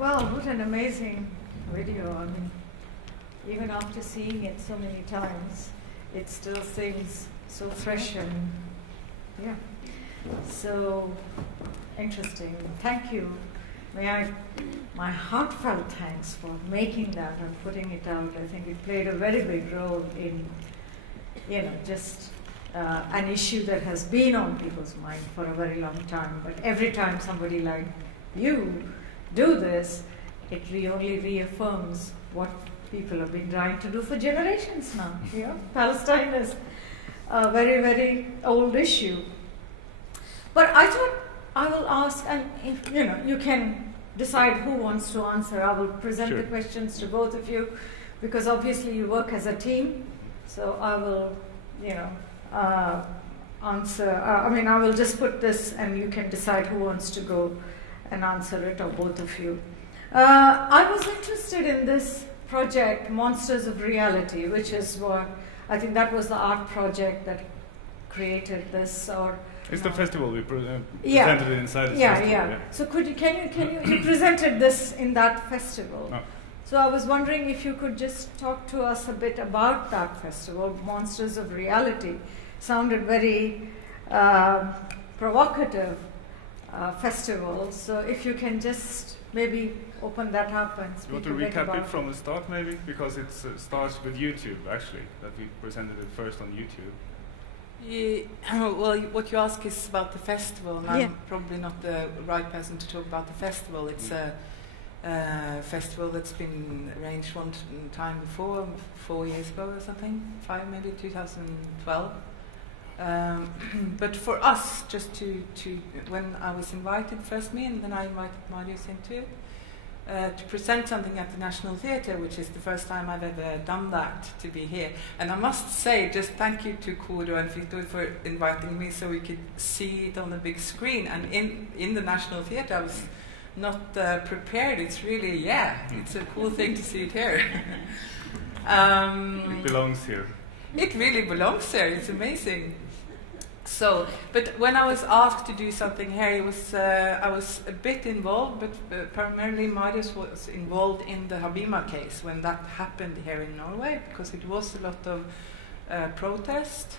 Well, what an amazing video. I mean, even after seeing it so many times, it still seems so fresh and, yeah, so interesting. Thank you. My heartfelt thanks for making that and putting it out. I think it played a very big role in, just an issue that has been on people's mind for a very long time. But every time somebody like you do this, it only reaffirms what people have been trying to do for generations now. Palestine is a very, very old issue. But I thought I will ask, and you can decide who wants to answer. I will present the questions to both of you, because obviously you work as a team. So I will, answer. I will just put this, and you can decide who wants to go and answer it, or both of you. I was interested in this project, Monsters of Reality, which is what I think that was the art project that created this, or it's the festival we presented inside the festival. Yeah. So you presented this in that festival. Oh. So I was wondering if you could just talk to us a bit about that festival, Monsters of Reality. Sounded very provocative festival. So if you can just maybe open that up and speak a bit about it. You want to recap it from the start, maybe? Because it starts with YouTube, actually, that we presented it first on YouTube. Well, what you ask is about the festival, and I'm probably not the right person to talk about the festival. It's a festival that's been arranged one time before, 4 years ago or something, 5 maybe, 2012. But for us, just to when I was invited, first me, and then I invited Marius into it, to present something at the National Theatre, which is the first time I've ever done that, to be here. And I must say, just thank you to Kudo and Fritt for inviting me so we could see it on the big screen. And in the National Theatre, I was not prepared. It's really, it's a cool thing to see it here. It belongs here. It really belongs there. It's amazing. So, but when I was asked to do something here, it was I was a bit involved, but primarily Marius was involved in the Habima case when that happened here in Norway, because it was a lot of protest,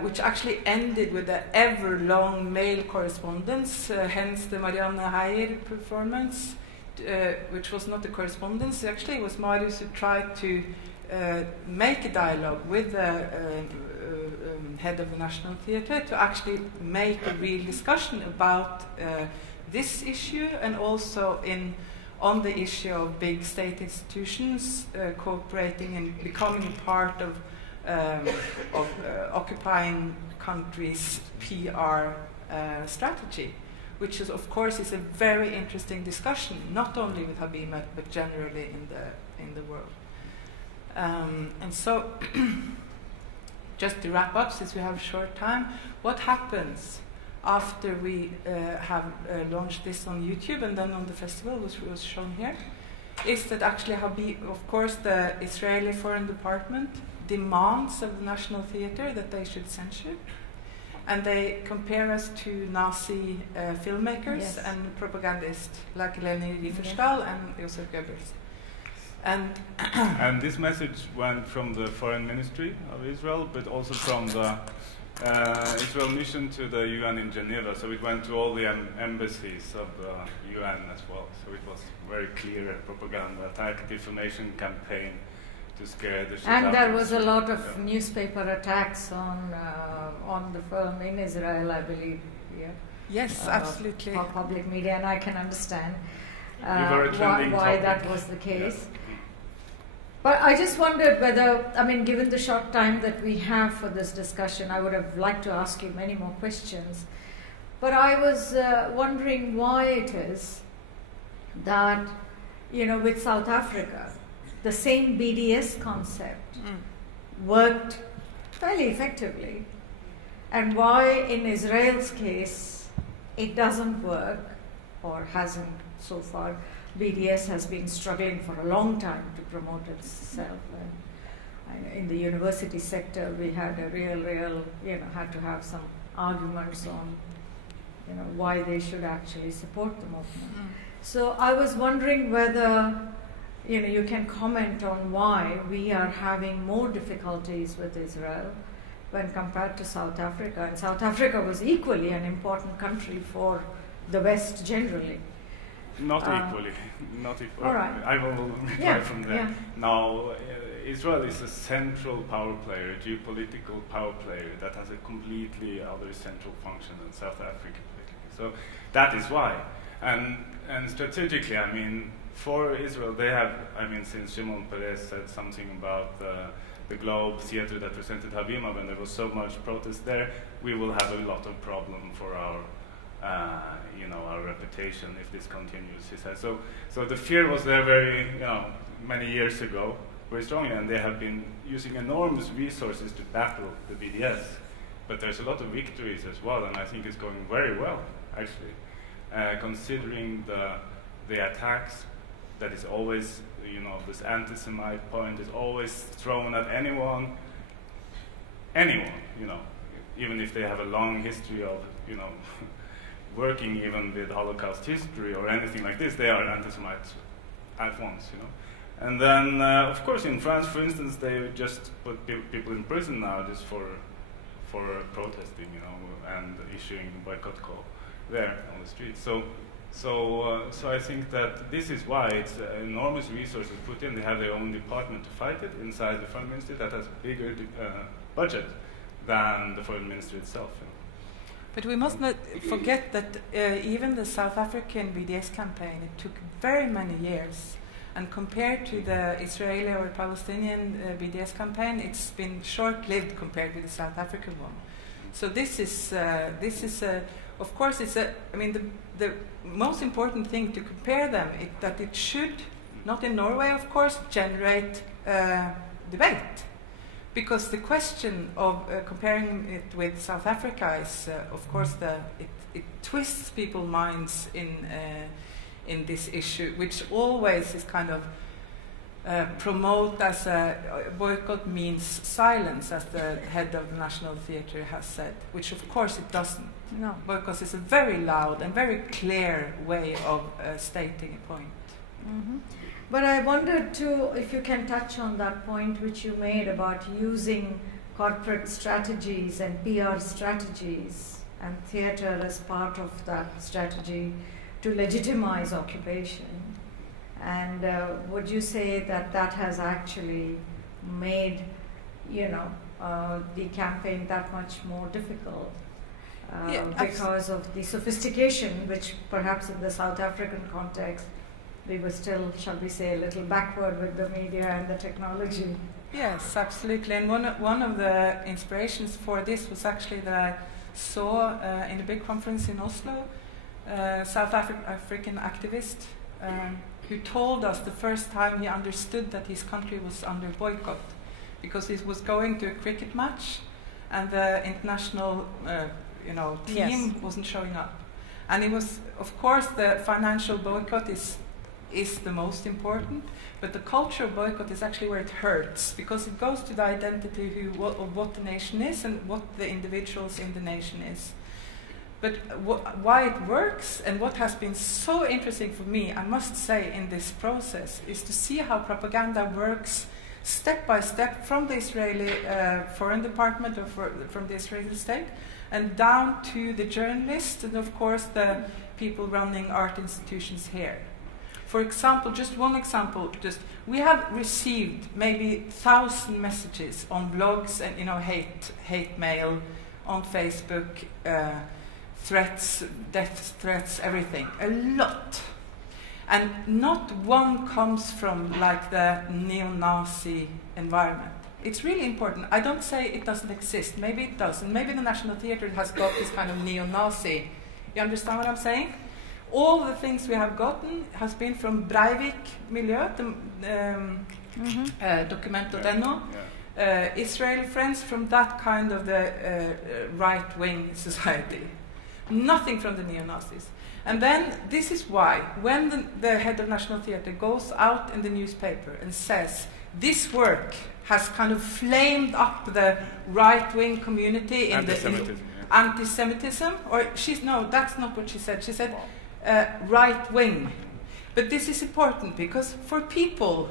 which actually ended with an ever-long mail correspondence, hence the Marianne Heier performance, which was not a correspondence. Actually, it was Marius who tried to make a dialogue with the head of the National Theatre to actually make a real discussion about this issue, and also on the issue of big state institutions cooperating and becoming part of occupying countries' PR strategy, which is, of course, is a very interesting discussion, not only with Habima but generally in the world. And so, just to wrap up, since we have a short time, what happens after we have launched this on YouTube and then on the festival, which was shown here, is that actually of course the Israeli Foreign Department demands of the National Theatre that they should censure, and they compare us to Nazi filmmakers and propagandists like Leni Riefenstahl and Josef Goebbels. And this message went from the Foreign Ministry of Israel, but also from the Israel mission to the UN in Geneva. So it went to all the embassies of the UN as well. So it was very clear propaganda attack, defamation campaign to scare the shit out. And there was a lot of newspaper attacks on the film in Israel, I believe. Yes, absolutely. For public media, and I can understand why that was the case. But I just wondered whether, given the short time that we have for this discussion, I would have liked to ask you many more questions. But I was wondering why it is that, with South Africa, the same BDS concept worked fairly effectively, and why in Israel's case it doesn't work, or hasn't so far. BDS has been struggling for a long time to promote itself. And in the university sector, we had a real, had to have some arguments on, why they should actually support the movement. So I was wondering whether you can comment on why we are having more difficulties with Israel when compared to South Africa. And South Africa was equally an important country for the West generally. Not equally. Not equally. All right. I will reply from there. Yeah. Now, Israel is a central power player, a geopolitical power player that has a completely other central function than South Africa. So that is why. And strategically, I mean, for Israel, they have, I mean, since Shimon Peres said something about the Globe Theatre that presented Habima, when there was so much protest there, we will have a lot of problem for our our reputation if this continues, he said. So the fear was there very, many years ago, very strongly, and they have been using enormous resources to battle the BDS. But there's a lot of victories as well, and I think it's going very well, actually, considering the attacks that is always, this anti-Semite point is always thrown at anyone, even if they have a long history of, working even with Holocaust history or anything like this, they are anti-Semites at once, And then, of course, in France, for instance, they just put people in prison now just for protesting, and issuing boycott call there on the streets. So I think that this is why it's enormous resources put in. They have their own department to fight it inside the Foreign Ministry that has a bigger budget than the Foreign Ministry itself. But we must not forget that even the South African BDS campaign, it took very many years. And compared to the Israeli or Palestinian BDS campaign, it's been short-lived compared with the South African one. So this is of course, the most important thing to compare them is that it should, not in Norway, of course, generate debate. Because the question of comparing it with South Africa is, of course, it twists people's minds in this issue, which always is kind of promoted as a boycott means silence, as the head of the National Theatre has said, which of course it doesn't. No. Boycott is a very loud and very clear way of stating a point. Mm-hmm. But I wondered too if you can touch on that point which you made about using corporate strategies and PR strategies and theatre as part of that strategy to legitimize occupation. And would you say that has actually made, the campaign that much more difficult because of the sophistication, which perhaps in the South African context, we were still, shall we say, a little backward with the media and the technology. Yes, absolutely. And one of the inspirations for this was actually that I saw in a big conference in Oslo, South African activist who told us the first time he understood that his country was under boycott because he was going to a cricket match and the international team wasn't showing up. And it was, of course, the financial boycott is the most important, but the culture of boycott is actually where it hurts because it goes to the identity of what the nation is and what the individuals in the nation is. But why it works and what has been so interesting for me, I must say, in this process is to see how propaganda works step by step from the Israeli foreign department or from the Israeli state and down to the journalists and of course the people running art institutions here. For example, just one example, we have received maybe 1,000 messages on blogs and hate mail on Facebook, threats, death threats, everything, a lot. And not one comes from like the neo-Nazi environment. It's really important. I don't say it doesn't exist. Maybe it does. And maybe the National Theatre has got this kind of neo-Nazi. You understand what I'm saying? All the things we have gotten has been from Breivik milieu, Document.no, Israeli friends from that kind of the right-wing society. Nothing from the neo-Nazis. And then this is why, when the head of National Theatre goes out in the newspaper and says, this work has kind of flamed up the right-wing community in anti-Semitism, or no, that's not what she said. She said right-wing But this is important because for people,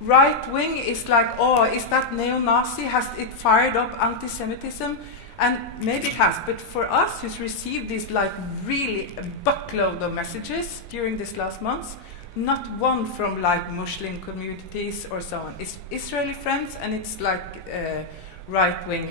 right wing is like, oh, is that neo-Nazi? Has it fired up anti-Semitism? And maybe it has, but for us who's received these like really a buckload of messages during these last months, not one from like Muslim communities or so on. It's Israeli friends and it's like right-wing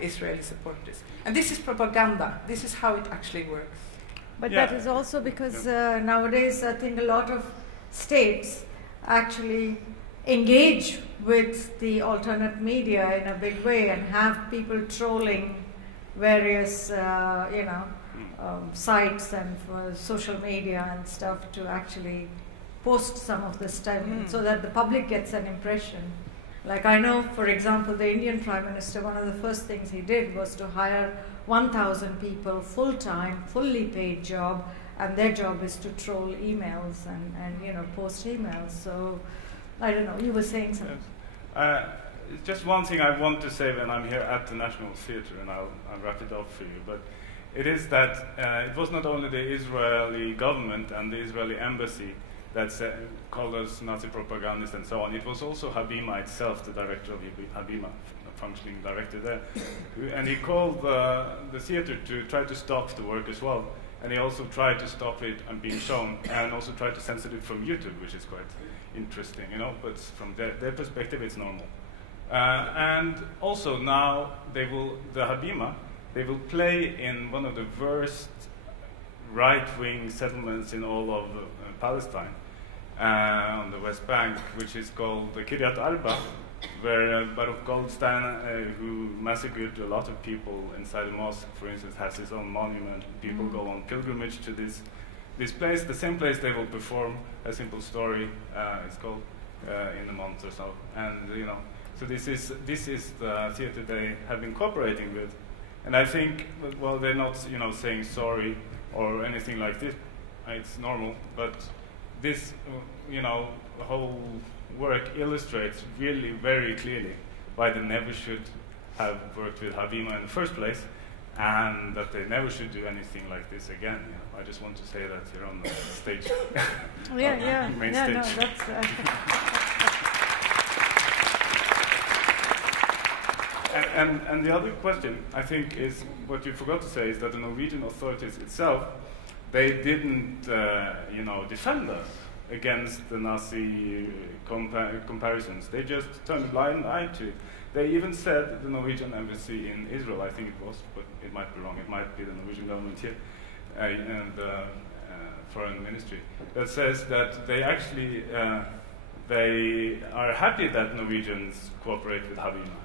Israeli supporters. And this is propaganda. This is how it actually works. But that is also because nowadays I think a lot of states actually engage with the alternate media in a big way and have people trolling various sites and for social media and stuff to actually post some of this stuff so that the public gets an impression. Like I know, for example, the Indian Prime Minister, one of the first things he did was to hire 1,000 people full-time, fully paid job, and their job is to troll emails and post emails. So I don't know, you were saying something. Yes. Just one thing I want to say when I'm here at the National Theatre, and I'll wrap it up for you, but it is that it was not only the Israeli government and the Israeli embassy that called us Nazi propagandists and so on. It was also Habima itself, the director of Habima, functioning director there. And he called the theatre to try to stop the work as well. And he also tried to stop it and being shown, and also tried to censor it from YouTube, which is quite interesting, but from their perspective it's normal. And also now the Habima, they will play in one of the worst right-wing settlements in all of Palestine, on the West Bank, which is called Kiryat Arba, where Baruch Goldstein, who massacred a lot of people inside the mosque, for instance, has his own monument. People go on pilgrimage to this place, the same place they will perform A Simple Story, it's called, in a month or so. And so this is the theater they have been cooperating with. And I think, well, they're not saying sorry or anything like this. It's normal, but this the whole work illustrates really very clearly why they never should have worked with Habima in the first place, and that they never should do anything like this again. I just want to say that here on the stage. Main stage. No, that's. And the other question, I think, is what you forgot to say is that the Norwegian authorities itself, they didn't, defend us against the Nazi comparisons. They just turned a blind eye to it. They even said the Norwegian embassy in Israel, I think it was, but it might be wrong. It might be the Norwegian government here and the foreign ministry that says that they actually they are happy that Norwegians cooperate with Habima.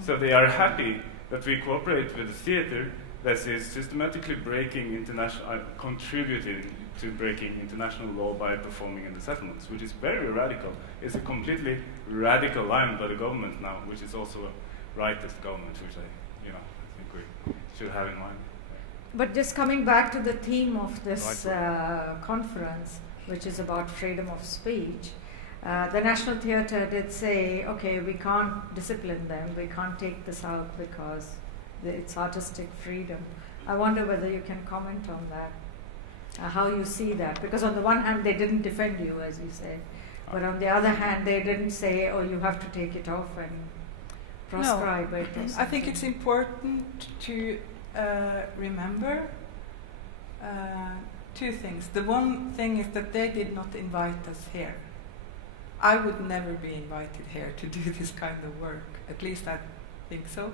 So they are happy that we cooperate with a theater that is systematically contributing to breaking international law by performing in the settlements, which is very radical. It's a completely radical line by the government now, which is also a rightist government, which I think we should have in mind. But just coming back to the theme of this conference, which is about freedom of speech, the National Theatre did say, okay, we can't discipline them, we can't take this out because it's artistic freedom. I wonder whether you can comment on that, how you see that. Because on the one hand, they didn't defend you, as you said, but on the other hand, they didn't say, oh, you have to take it off and proscribe it. I think it's important to remember two things. The one thing is that they did not invite us here. I would never be invited here to do this kind of work. At least I think so.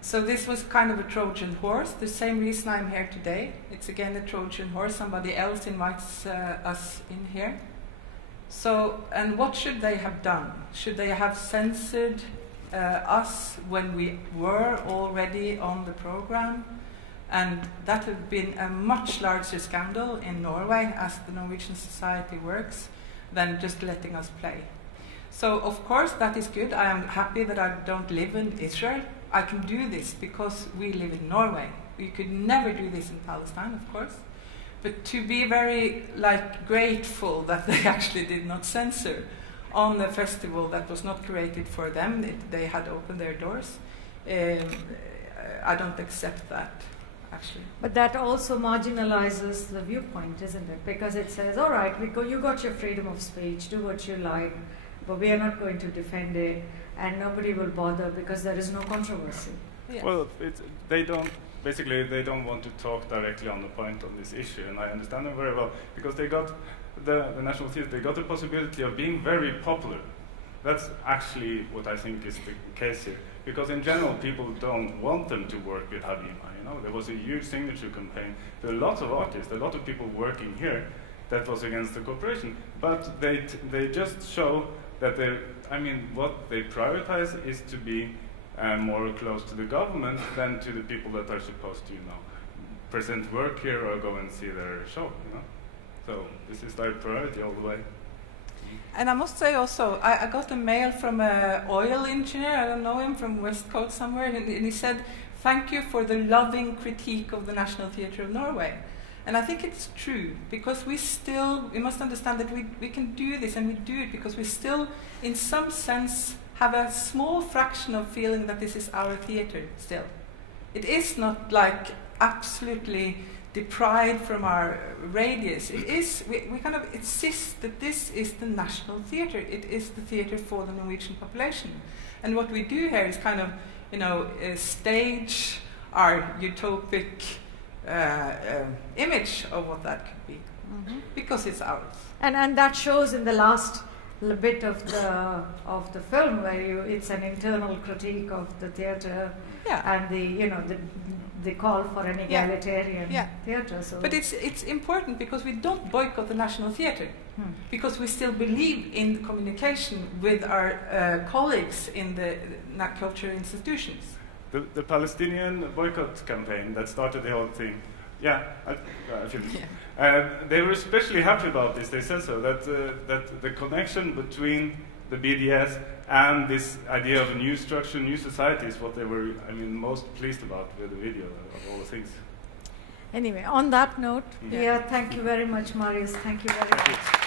So this was kind of a Trojan horse. The same reason I'm here today. It's again a Trojan horse. Somebody else invites us in here. So, and what should they have done? Should they have censored us when we were already on the program? And that would have been a much larger scandal in Norway, as the Norwegian society works, than just letting us play. So, of course, that is good. I am happy that I don't live in Israel. I can do this because we live in Norway. We could never do this in Palestine, of course. But to be very, grateful that they actually did not censor on a festival that was not created for them, they had opened their doors, I don't accept that. actually. But that also marginalizes the viewpoint, isn't it? Because it says, all right, you got your freedom of speech, do what you like, but we are not going to defend it, and nobody will bother because there is no controversy. Yeah. Well, they don't want to talk directly on the point on this issue, and I understand them very well, because they got the National Theatre, they got the possibility of being very popular. That's actually what I think is the case here, because in general people don't want them to work with Habima. You know, there was a huge signature campaign. There are lots of artists, a lot of people working here that was against the corporation, but they just show that what they prioritize is to be more close to the government than to the people that are supposed to, present work here or go and see their show, So this is their priority all the way. And I must say also, I got a mail from an oil engineer, I don't know him, from West Coast somewhere, and he said, "Thank you for the loving critique of the National Theatre of Norway." And I think it's true, because we must understand that we can do this, and we do it because we still, in some sense, have a small fraction of feeling that this is our theatre still. It is not like absolutely deprived from our radius. It is, we kind of insist that this is the national theatre. It is the theatre for the Norwegian population. And what we do here is kind of, stage our utopic image of what that could be, because it's ours. And that shows in the last bit of the film, where it's an internal critique of the theatre, and the call for an egalitarian theatre. So but it's important, because we don't boycott the National Theatre, because we still believe in communication with our colleagues in the culture institutions. The Palestinian boycott campaign that started the whole thing, they were especially happy about this. They said so, that the connection between the BDS and this idea of a new structure, new society, is what they were, most pleased about with the video of all the things. Anyway, on that note, thank you very much, Marius. Thank you very much.